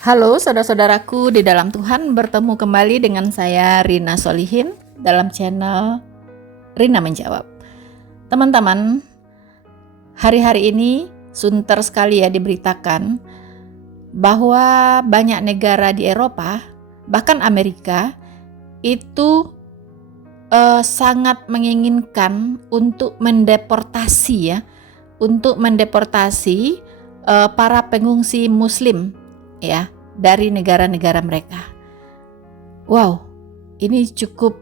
Halo saudara-saudaraku di dalam Tuhan, bertemu kembali dengan saya Rina Solihin dalam channel Rina Menjawab. Teman-teman, hari-hari ini sunter sekali ya diberitakan bahwa banyak negara di Eropa, bahkan Amerika, itu sangat menginginkan untuk mendeportasi para pengungsi Muslim ya dari negara-negara mereka. Wow, ini cukup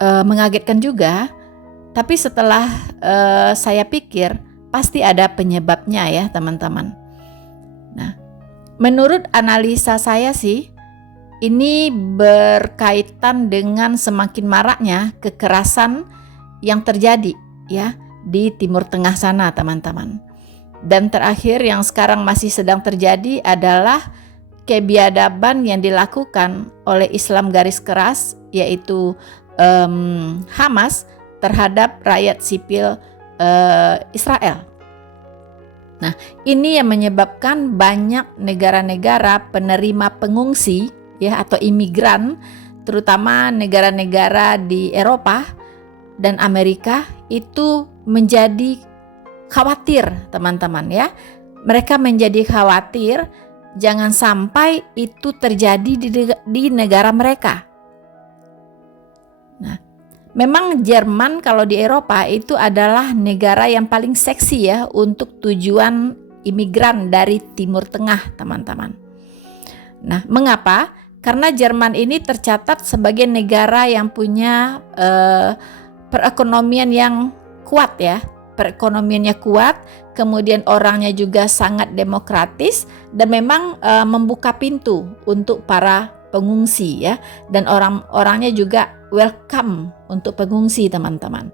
mengagetkan juga. Tapi setelah saya pikir pasti ada penyebabnya ya teman-teman. Nah, menurut analisa saya sih, ini berkaitan dengan semakin maraknya kekerasan yang terjadi ya di Timur Tengah sana teman-teman. Dan terakhir yang sekarang masih sedang terjadi adalah kebiadaban yang dilakukan oleh Islam garis keras, yaitu Hamas terhadap rakyat sipil Israel. Nah, ini yang menyebabkan banyak negara-negara penerima pengungsi ya atau imigran, terutama negara-negara di Eropa dan Amerika itu menjadi khawatir teman-teman ya. Mereka menjadi khawatir jangan sampai itu terjadi di negara mereka. Nah, memang Jerman kalau di Eropa itu adalah negara yang paling seksi ya untuk tujuan imigran dari Timur Tengah teman-teman. Nah, mengapa? Karena Jerman ini tercatat sebagai negara yang punya perekonomian yang kuat ya. Perekonomiannya kuat, kemudian orangnya juga sangat demokratis dan memang membuka pintu untuk para pengungsi ya, dan orang-orangnya juga welcome untuk pengungsi teman-teman.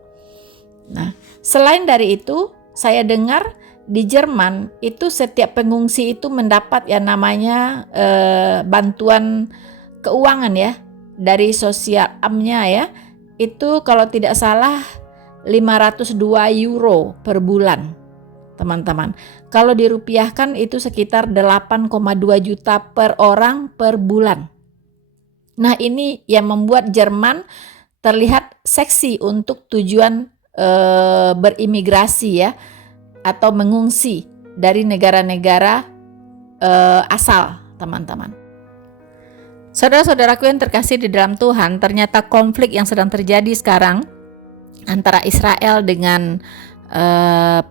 Nah, selain dari itu, saya dengar di Jerman itu setiap pengungsi itu mendapat yang namanya bantuan keuangan ya dari sosial amnya ya. Itu kalau tidak salah 502 euro per bulan teman-teman. Kalau dirupiahkan itu sekitar 8,2 juta per orang per bulan. Nah, ini yang membuat Jerman terlihat seksi untuk tujuan berimigrasi ya atau mengungsi dari negara-negara asal teman-teman. Saudara-saudaraku yang terkasih di dalam Tuhan, ternyata konflik yang sedang terjadi sekarang antara Israel dengan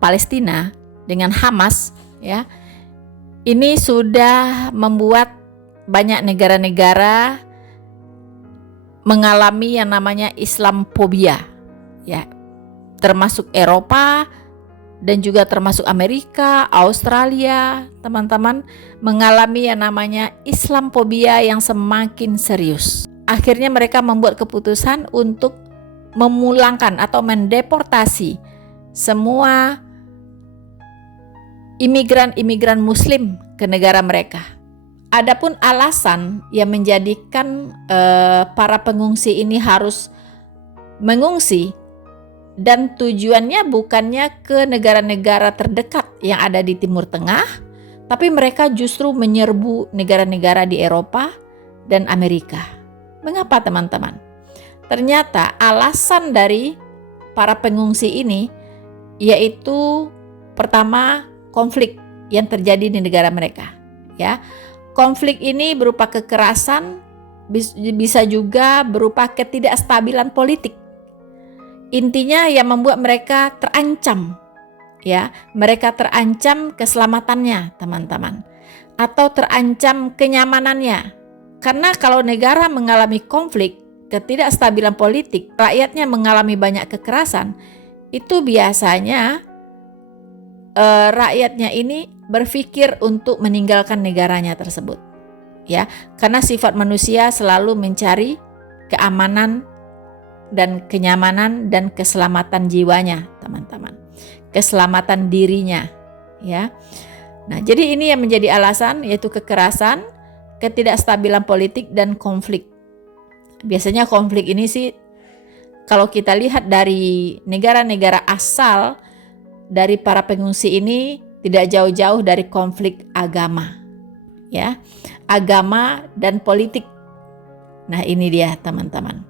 Palestina dengan Hamas ya, ini sudah membuat banyak negara-negara mengalami yang namanya Islamophobia ya, termasuk Eropa dan juga termasuk Amerika, Australia, teman-teman mengalami yang namanya Islamophobia yang semakin serius. Akhirnya mereka membuat keputusan untuk memulangkan atau mendeportasi semua imigran Muslim ke negara mereka. Adapun alasan yang menjadikan para pengungsi ini harus mengungsi dan tujuannya bukannya ke negara-negara terdekat yang ada di Timur Tengah, tapi mereka justru menyerbu negara-negara di Eropa dan Amerika. Mengapa teman-teman? Ternyata alasan dari para pengungsi ini yaitu pertama konflik yang terjadi di negara mereka ya. Konflik ini berupa kekerasan, bisa juga berupa ketidakstabilan politik. Intinya yang membuat mereka terancam ya, mereka terancam keselamatannya teman-teman atau terancam kenyamanannya. Karena kalau negara mengalami konflik, ketidakstabilan politik, rakyatnya mengalami banyak kekerasan, itu biasanya rakyatnya ini berpikir untuk meninggalkan negaranya tersebut ya, karena sifat manusia selalu mencari keamanan dan kenyamanan dan keselamatan jiwanya teman-teman, keselamatan dirinya ya. Nah, jadi ini yang menjadi alasan, yaitu kekerasan, ketidakstabilan politik dan konflik. Biasanya konflik ini sih kalau kita lihat dari negara-negara asal dari para pengungsi ini tidak jauh-jauh dari konflik agama, ya, agama dan politik. Nah, ini dia teman-teman.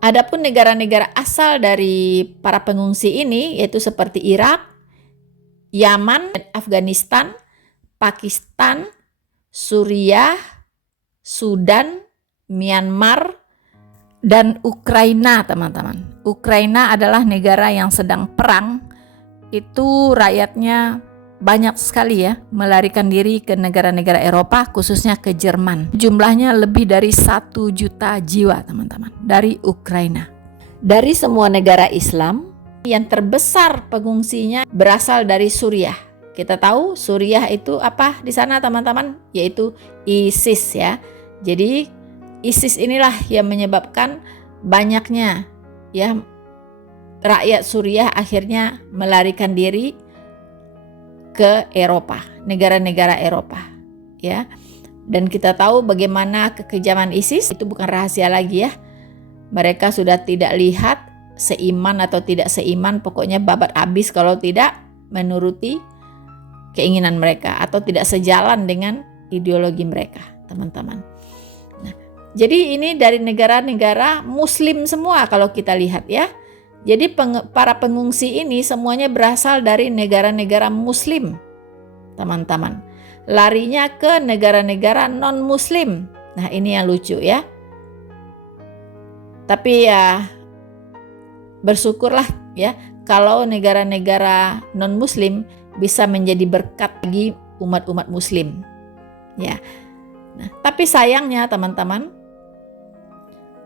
Adapun negara-negara asal dari para pengungsi ini yaitu seperti Irak, Yaman, Afghanistan, Pakistan, Suriah, Sudan, Myanmar, dan Ukraina, teman-teman. Ukraina adalah negara yang sedang perang. Itu rakyatnya banyak sekali ya, melarikan diri ke negara-negara Eropa, khususnya ke Jerman. Jumlahnya lebih dari 1 juta jiwa, teman-teman, dari Ukraina. Dari semua negara Islam, yang terbesar pengungsinya berasal dari Suriah. Kita tahu Suriah itu apa di sana, teman-teman? Yaitu ISIS ya. Jadi ISIS inilah yang menyebabkan banyaknya ya rakyat Suriah akhirnya melarikan diri ke Eropa, negara-negara Eropa ya. Dan kita tahu bagaimana kekejaman ISIS, itu bukan rahasia lagi ya. Mereka sudah tidak lihat seiman atau tidak seiman, pokoknya babat habis kalau tidak menuruti keinginan mereka atau tidak sejalan dengan ideologi mereka, teman-teman. Jadi ini dari negara-negara Muslim semua kalau kita lihat ya. Jadi para pengungsi ini semuanya berasal dari negara-negara Muslim, teman-teman. Larinya ke negara-negara non-Muslim. Nah, ini yang lucu ya. Tapi ya bersyukurlah ya kalau negara-negara non-Muslim bisa menjadi berkat bagi umat-umat Muslim. Ya. Nah, tapi sayangnya teman-teman,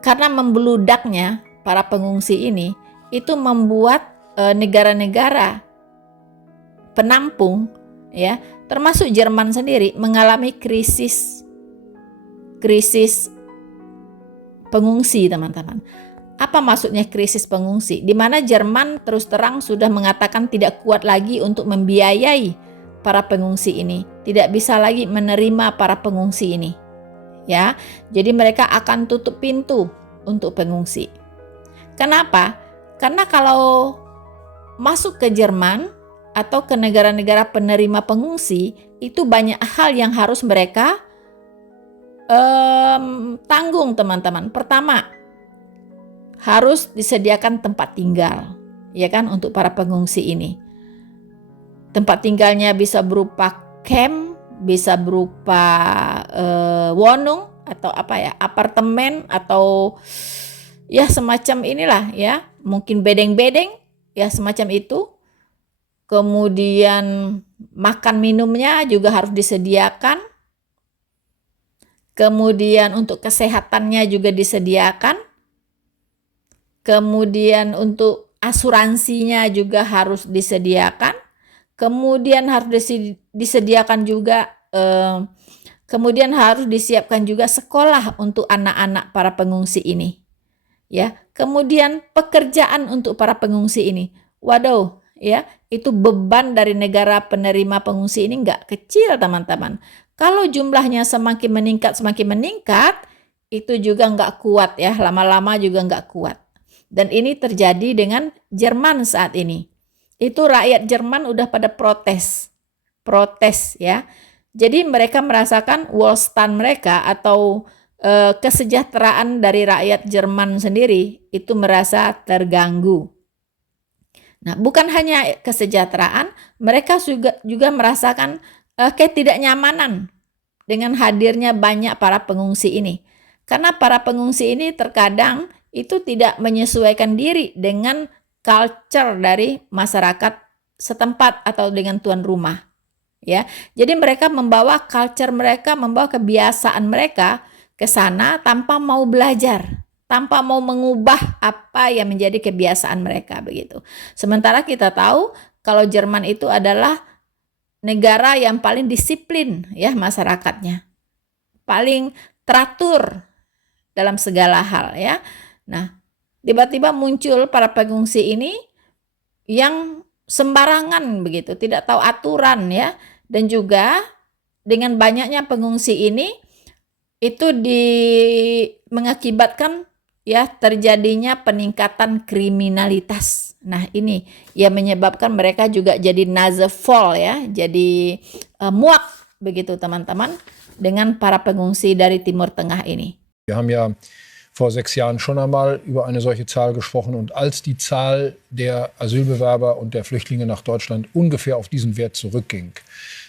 karena membeludaknya para pengungsi ini, itu membuat negara-negara penampung ya, termasuk Jerman sendiri mengalami krisis pengungsi, teman-teman. Apa maksudnya krisis pengungsi? Di mana Jerman terus terang sudah mengatakan tidak kuat lagi untuk membiayai para pengungsi ini, tidak bisa lagi menerima para pengungsi ini. Ya, jadi mereka akan tutup pintu untuk pengungsi. Kenapa? Karena kalau masuk ke Jerman atau ke negara-negara penerima pengungsi, itu banyak hal yang harus mereka tanggung, teman-teman. Pertama, harus disediakan tempat tinggal, ya kan, untuk para pengungsi ini. Tempat tinggalnya bisa berupa camp, bisa berupa wonung atau apa ya, apartemen atau ya semacam inilah ya, mungkin bedeng-bedeng ya semacam itu. Kemudian makan minumnya juga harus disediakan. Kemudian untuk kesehatannya juga disediakan. Kemudian untuk asuransinya juga harus disediakan. Kemudian harus disediakan juga kemudian harus disiapkan juga sekolah untuk anak-anak para pengungsi ini. Ya, kemudian pekerjaan untuk para pengungsi ini. Waduh, ya, itu beban dari negara penerima pengungsi ini enggak kecil, teman-teman. Kalau jumlahnya semakin meningkat, itu juga enggak kuat ya, lama-lama juga enggak kuat. Dan ini terjadi dengan Jerman saat ini. Itu rakyat Jerman udah pada protes ya. Jadi mereka merasakan Wohlstand mereka atau kesejahteraan dari rakyat Jerman sendiri itu merasa terganggu. Nah, bukan hanya kesejahteraan, mereka juga merasakan ketidaknyamanan dengan hadirnya banyak para pengungsi ini. Karena para pengungsi ini terkadang itu tidak menyesuaikan diri dengan culture dari masyarakat setempat atau dengan tuan rumah. Ya, jadi mereka membawa culture mereka, membawa kebiasaan mereka ke sana tanpa mau belajar, tanpa mau mengubah apa yang menjadi kebiasaan mereka begitu. Sementara kita tahu kalau Jerman itu adalah negara yang paling disiplin ya masyarakatnya, paling teratur dalam segala hal ya. Nah, tiba-tiba muncul para pengungsi ini yang sembarangan begitu, tidak tahu aturan ya. Dan juga dengan banyaknya pengungsi ini itu mengakibatkan ya terjadinya peningkatan kriminalitas. Nah, ini yang menyebabkan mereka juga jadi nazeful ya, jadi muak begitu teman-teman dengan para pengungsi dari Timur Tengah ini. Wir haben ja vor 6 Jahren schon einmal über eine solche Zahl gesprochen. Und als die Zahl der Asylbewerber und der Flüchtlinge nach Deutschland ungefähr auf diesen Wert zurückging,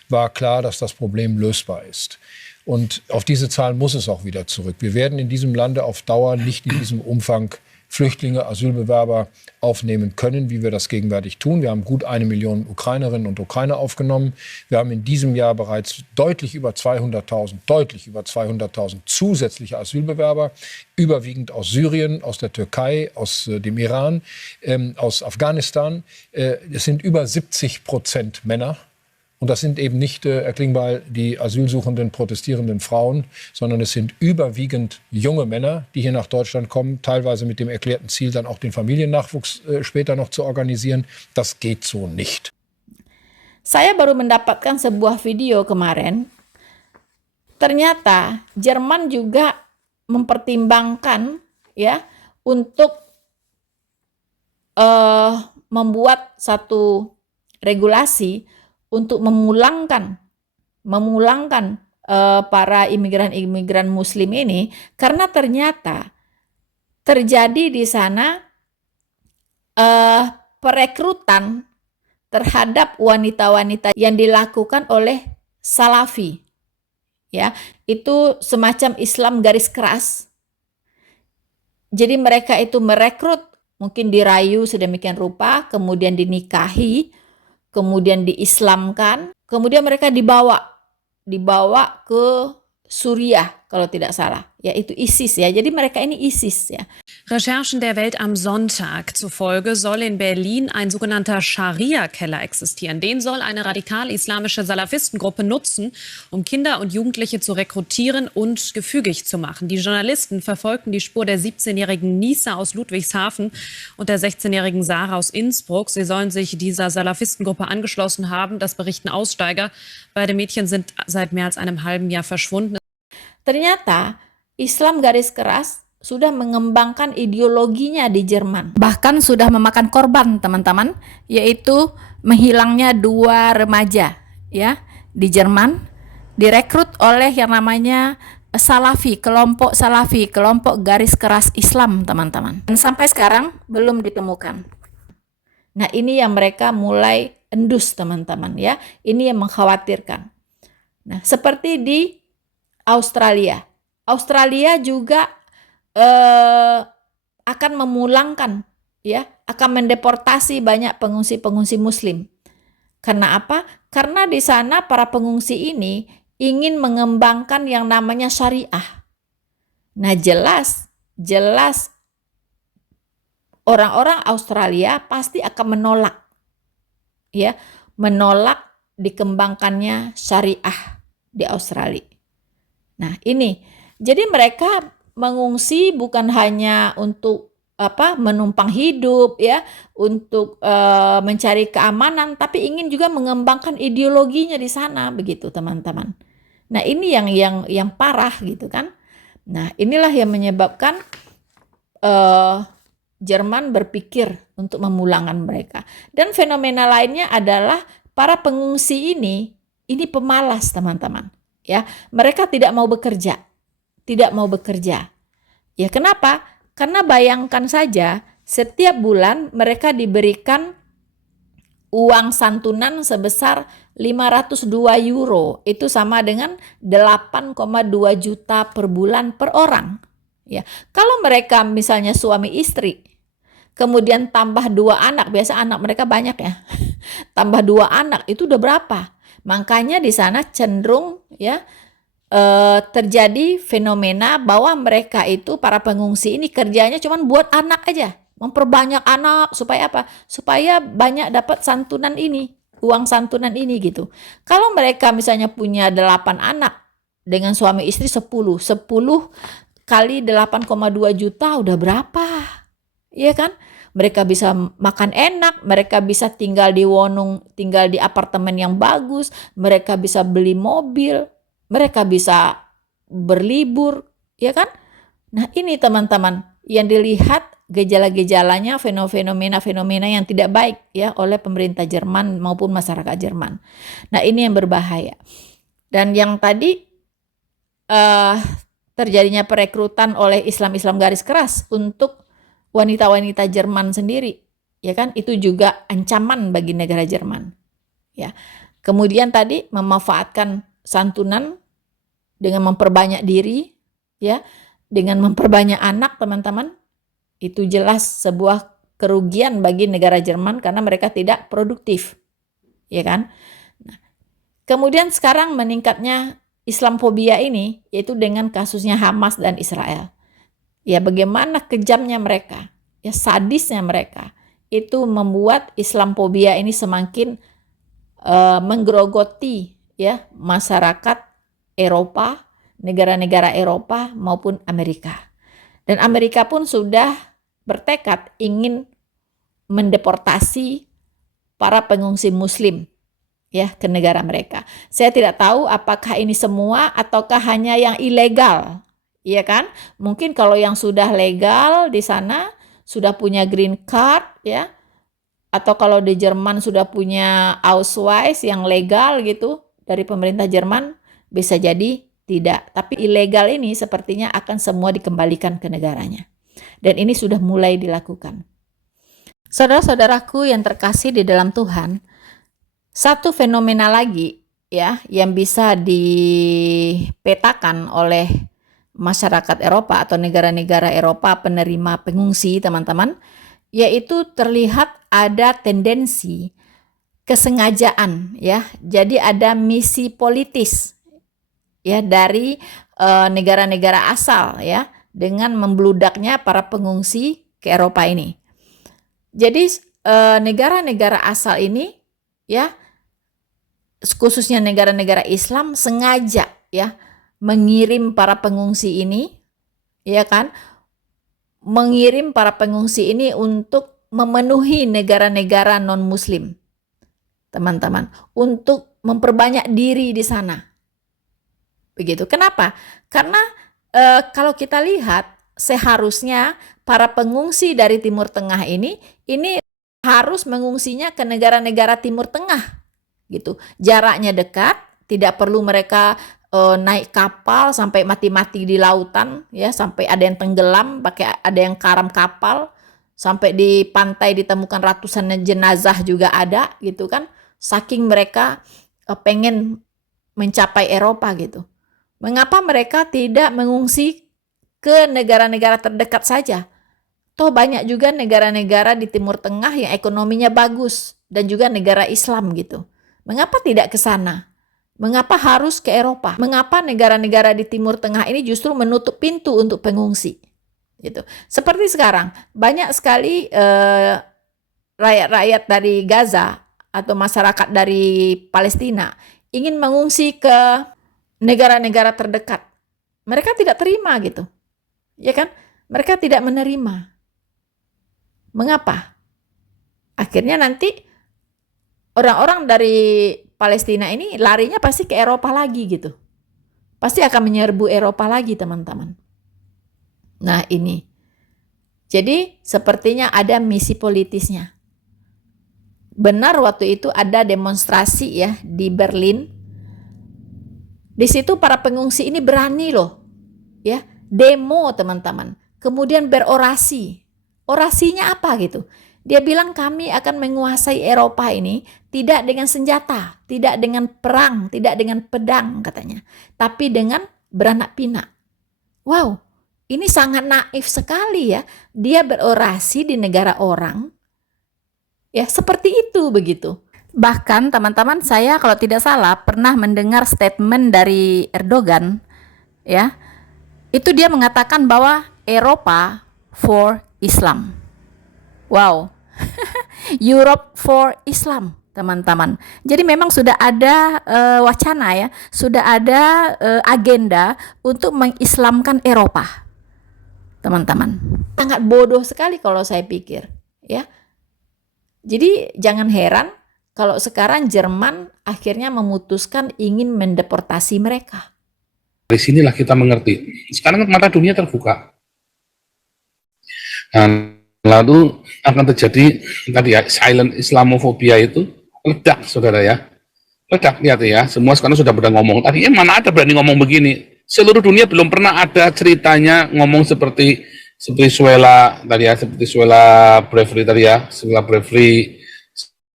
war klar, dass das Problem lösbar ist. Und auf diese Zahl muss es auch wieder zurück. Wir werden in diesem Lande auf Dauer nicht in diesem Umfang Flüchtlinge, Asylbewerber aufnehmen können, wie wir das gegenwärtig tun. Wir haben gut 1 Million Ukrainerinnen und Ukrainer aufgenommen. Wir haben in diesem Jahr bereits deutlich über 200.000 zusätzliche Asylbewerber, überwiegend aus Syrien, aus der Türkei, aus dem Iran, aus Afghanistan. Es sind über 70% Männer. Und das sind eben nicht, Herr Klingbeil, die asylsuchenden, protestierenden Frauen, sondern es sind überwiegend junge Männer, die hier nach Deutschland kommen, teilweise mit dem erklärten Ziel, dann auch den Familiennachwuchs später noch zu organisieren. Das geht so nicht. Saya baru mendapatkan sebuah video kemarin. Ternyata Jerman juga mempertimbangkan ya untuk membuat satu regulasi untuk memulangkan para imigran Muslim ini, karena ternyata terjadi di sana perekrutan terhadap wanita-wanita yang dilakukan oleh Salafi, ya itu semacam Islam garis keras. Jadi mereka itu merekrut, mungkin dirayu sedemikian rupa, kemudian dinikahi, kemudian diislamkan, kemudian mereka dibawa ke Suriah kalau tidak salah, yaitu ISIS ya. Jadi mereka ini ISIS ya. Recherchen der Welt am Sonntag zufolge soll in Berlin ein sogenannter Scharia-Keller existieren. Den soll eine radikal-islamische Salafistengruppe nutzen, um Kinder und Jugendliche zu rekrutieren und gefügig zu machen. Die Journalisten verfolgten die Spur der 17-jährigen Nisa aus Ludwigshafen und der 16-jährigen Sarah aus Innsbruck. Sie sollen sich dieser Salafistengruppe angeschlossen haben. Das berichten Aussteiger. Beide Mädchen sind seit mehr als einem halben Jahr verschwunden. Ternyata Islam garis keras sudah mengembangkan ideologinya di Jerman. Bahkan sudah memakan korban, teman-teman, yaitu menghilangnya 2 remaja ya di Jerman, direkrut oleh yang namanya Salafi, kelompok garis keras Islam, teman-teman. Dan sampai sekarang belum ditemukan. Nah, ini yang mereka mulai endus, teman-teman ya. Ini yang mengkhawatirkan. Nah, seperti di Australia. Australia juga akan memulangkan ya, akan mendeportasi banyak pengungsi-pengungsi Muslim. Karena apa? Karena di sana para pengungsi ini ingin mengembangkan yang namanya syariah. Nah, jelas orang-orang Australia pasti akan menolak dikembangkannya syariah di Australia. Nah, ini jadi mereka mengungsi bukan hanya untuk menumpang hidup ya, untuk mencari keamanan, tapi ingin juga mengembangkan ideologinya di sana begitu, teman-teman. Nah, ini yang parah gitu kan. Nah, inilah yang menyebabkan Jerman berpikir untuk memulangkan mereka. Dan fenomena lainnya adalah para pengungsi ini pemalas, teman-teman. Ya, mereka tidak mau bekerja. Ya, kenapa? Karena bayangkan saja, setiap bulan mereka diberikan uang santunan sebesar 502 euro. Itu sama dengan 8,2 juta per bulan per orang. Ya, kalau mereka misalnya suami istri, kemudian tambah 2 anak, biasa anak mereka banyak ya. Tambah 2 anak itu udah berapa? Makanya di sana cenderung ya terjadi fenomena bahwa mereka itu para pengungsi ini kerjanya cuma buat anak aja, memperbanyak anak supaya apa? Supaya banyak dapat santunan ini, uang santunan ini gitu. Kalau mereka misalnya punya 8 anak dengan suami istri 10 kali 8,2 juta udah berapa? Iya kan? Mereka bisa makan enak, mereka bisa tinggal di wonung, tinggal di apartemen yang bagus, mereka bisa beli mobil, mereka bisa berlibur, ya kan? Nah, ini teman-teman yang dilihat gejala-gejalanya, fenomena-fenomena yang tidak baik ya oleh pemerintah Jerman maupun masyarakat Jerman. Nah, ini yang berbahaya. Dan yang tadi terjadinya perekrutan oleh Islam-Islam garis keras untuk wanita-wanita Jerman sendiri, ya kan? Itu juga ancaman bagi negara Jerman. Ya. Kemudian tadi memanfaatkan santunan dengan memperbanyak diri, ya, dengan memperbanyak anak, teman-teman. Itu jelas sebuah kerugian bagi negara Jerman karena mereka tidak produktif, ya kan? Nah, kemudian sekarang meningkatnya Islamfobia ini yaitu dengan kasusnya Hamas dan Israel. Ya, bagaimana kejamnya mereka, ya sadisnya mereka, itu membuat Islamfobia ini semakin menggerogoti ya masyarakat Eropa, negara-negara Eropa maupun Amerika. Dan Amerika pun sudah bertekad ingin mendeportasi para pengungsi Muslim ya ke negara mereka. Saya tidak tahu apakah ini semua ataukah hanya yang ilegal. Iya kan? Mungkin kalau yang sudah legal di sana, sudah punya green card ya, atau kalau di Jerman sudah punya Ausweis yang legal gitu dari pemerintah Jerman, bisa jadi tidak. Tapi ilegal ini sepertinya akan semua dikembalikan ke negaranya. Dan ini sudah mulai dilakukan. Saudara-saudaraku yang terkasih di dalam Tuhan, satu fenomena lagi ya yang bisa dipetakan oleh masyarakat Eropa atau negara-negara Eropa penerima pengungsi, teman-teman, yaitu terlihat ada tendensi kesengajaan ya. Jadi ada misi politis ya dari negara-negara asal ya dengan membludaknya para pengungsi ke Eropa ini. Jadi negara-negara asal ini ya khususnya negara-negara Islam sengaja ya mengirim para pengungsi ini, ya kan? Mengirim para pengungsi ini untuk memenuhi negara-negara non-Muslim, teman-teman, untuk memperbanyak diri di sana. Begitu. Kenapa? Karena kalau kita lihat seharusnya para pengungsi dari Timur Tengah ini harus mengungsinya ke negara-negara Timur Tengah, gitu. Jaraknya dekat, tidak perlu mereka naik kapal sampai mati-mati di lautan ya, sampai ada yang tenggelam, ada yang karam kapal, sampai di pantai ditemukan ratusan jenazah juga ada gitu kan, saking mereka pengen mencapai Eropa gitu. Mengapa mereka tidak mengungsi ke negara-negara terdekat saja? Toh banyak juga negara-negara di Timur Tengah yang ekonominya bagus dan juga negara Islam gitu. Mengapa tidak ke sana? Mengapa harus ke Eropa? Mengapa negara-negara di Timur Tengah ini justru menutup pintu untuk pengungsi? Gitu. Seperti sekarang, banyak sekali rakyat-rakyat dari Gaza atau masyarakat dari Palestina ingin mengungsi ke negara-negara terdekat. Mereka tidak terima gitu. Ya kan? Mereka tidak menerima. Mengapa? Akhirnya nanti orang-orang dari Palestina ini larinya pasti ke Eropa lagi gitu. Pasti akan menyerbu Eropa lagi, teman-teman. Nah, ini. Jadi, sepertinya ada misi politisnya. Benar waktu itu ada demonstrasi ya di Berlin. Di situ para pengungsi ini berani loh. Ya, demo, teman-teman. Kemudian berorasi. Orasinya apa gitu? Dia bilang kami akan menguasai Eropa ini tidak dengan senjata, tidak dengan perang, tidak dengan pedang katanya, tapi dengan beranak pinak. Wow, ini sangat naif sekali ya. Dia berorasi di negara orang. Ya, seperti itu begitu. Bahkan teman-teman, saya kalau tidak salah pernah mendengar statement dari Erdogan ya. Itu dia mengatakan bahwa Eropa for Islam. Wow. Europe for Islam, teman-teman. Jadi memang sudah ada wacana ya, sudah ada agenda untuk mengislamkan Eropa, teman-teman. sangat bodoh sekali kalau saya pikir, ya. Jadi jangan heran kalau sekarang Jerman akhirnya memutuskan ingin mendeportasi mereka. Dari sinilah kita mengerti. Sekarang mata dunia terbuka. Nah, lalu akan terjadi tadi ya, silent Islamophobia itu ledak, saudara ya. Ledak, lihat ya. Semua sekarang sudah pada ngomong. Tadi mana ada berani ngomong begini? Seluruh dunia belum pernah ada ceritanya ngomong seperti Suella tadi ya, seperti Suella Braverman tadi ya, Suella Braverman,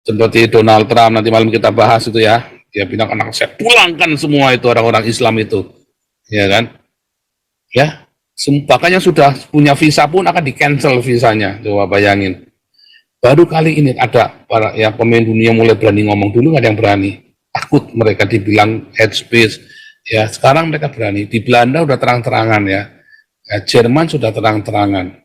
seperti Donald Trump. Nanti malam kita bahas itu ya. Dia bilang anak saya pulangkan semua itu orang-orang Islam itu, ya kan? Ya, bahkan yang sudah punya visa pun akan di-cancel visanya. Coba bayangin. Baru kali ini ada para ya pemain dunia mulai berani ngomong, dulu nggak ada yang berani. Takut mereka dibilang hate speech. Ya, sekarang mereka berani. Di Belanda udah terang-terangan ya. Jerman sudah terang-terangan.